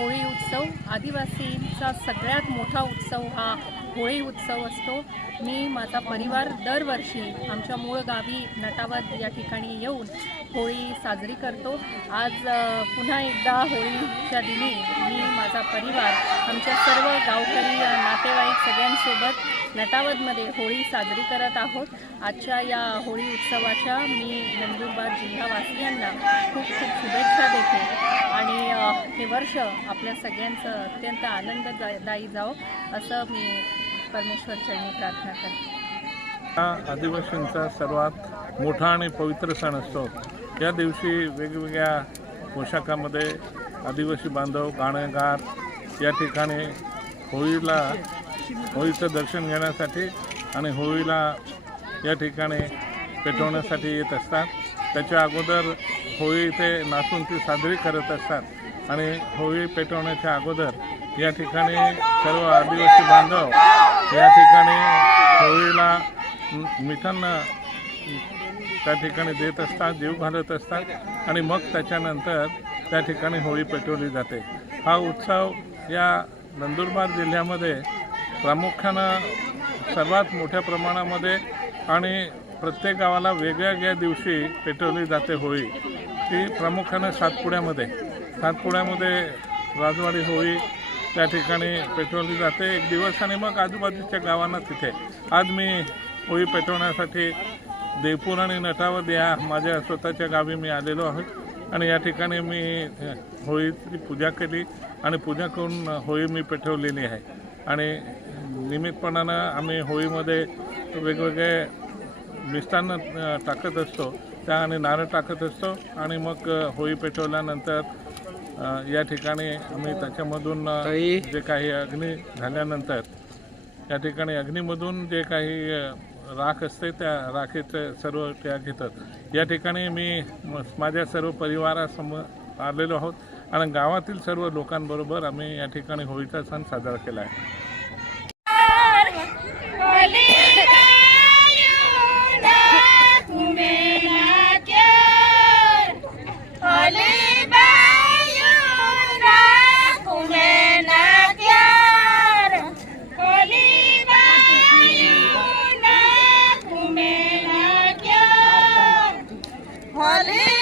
होळी उत्सव आदिवासींचा सगळ्यात मोठा उत्सव हा होळी उत्सव असतो. मी माझा परिवार दरवर्षी आमच्या मूळ गावी नटावद या ठिकाणी येऊन होळी साजरी करतो. आज पुन्हा एकदा होळीच्या दिनी मी माझा परिवार आमच्या सर्व गावकरी नातेवाईक सगळ्यांसोबत नटावदमध्ये होळी साजरी करत आहोत. आजच्या या होळी उत्सवाच्या मी नंदुरबार जिल्हावासियांना खूप खूप शुभेच्छा देते. आणि हे वर्ष आपल्या सगळ्यांचं अत्यंत आनंददायी जावं असं मी परमेश्वर चरणी प्रार्थना करते. हा आदिवासींचा सर्वात मोठा आणि पवित्र सण असतो. या दिवशी वेगवेगळ्या पोशाखामध्ये आदिवासी बांधव गाणेगार या ठिकाणी होळीला होळीचं दर्शन घेण्यासाठी आणि होळीला या ठिकाणी पेटवण्यासाठी येत असतात. त्याच्या अगोदर होळी इथे नाचून ती साजरी करत असतात. आणि होळी पेटवण्याच्या अगोदर या ठिकाणी सर्व आदिवासी बांधव या ठिकाणी होळीला मिठांना त्या ठिकाणी देत असतात जीव घालत असतात आणि मग त्याच्यानंतर त्या ठिकाणी होळी पेटवली जाते. हा उत्सव या नंदुरबार जिल्ह्यामध्ये प्रामुख्यानं सर्वात मोठ्या प्रमाणामध्ये आणि प्रत्येक गावाला वेगळ्या वेगळ्या दिवशी पेटवली जाते होळी. ती प्रामुख्यानं सातपुड्यामध्ये. सातपुड्यामध्ये राजवाडी होळी त्या ठिकाणी पेटवली जाते. एक दिवस आणि मग आजूबाजूच्या गावांना तिथे. आज मी होळी पेटवण्यासाठी देवपूर आणि नटावद या माझ्या स्वतःच्या गावी मी आलेलो आहे. आणि या ठिकाणी मी होळीची पूजा केली आणि पूजा करून होळी मी पेटवलेली आहे. आणि निमित्तपणानं आम्ही होळीमध्ये वेगवेगळे मिष्टान्न टाकत असतो. त्या आणि नारळ टाकत असतो. आणि मग होळी पेटवल्यानंतर या ठिकाणी आम्ही त्याच्यामधून जे काही अग्नी झाल्यानंतर या ठिकाणी अग्नीमधून जे काही राख असते त्या राखेचं सर्व त्याग घेतात. या ठिकाणी मी म- माझ्या सर्व परिवारासमोर आलेलो आहोत. आणि गावातील सर्व लोकांबरोबर आम्ही या ठिकाणी होळीचा सण साजरा केला आहे. Honey!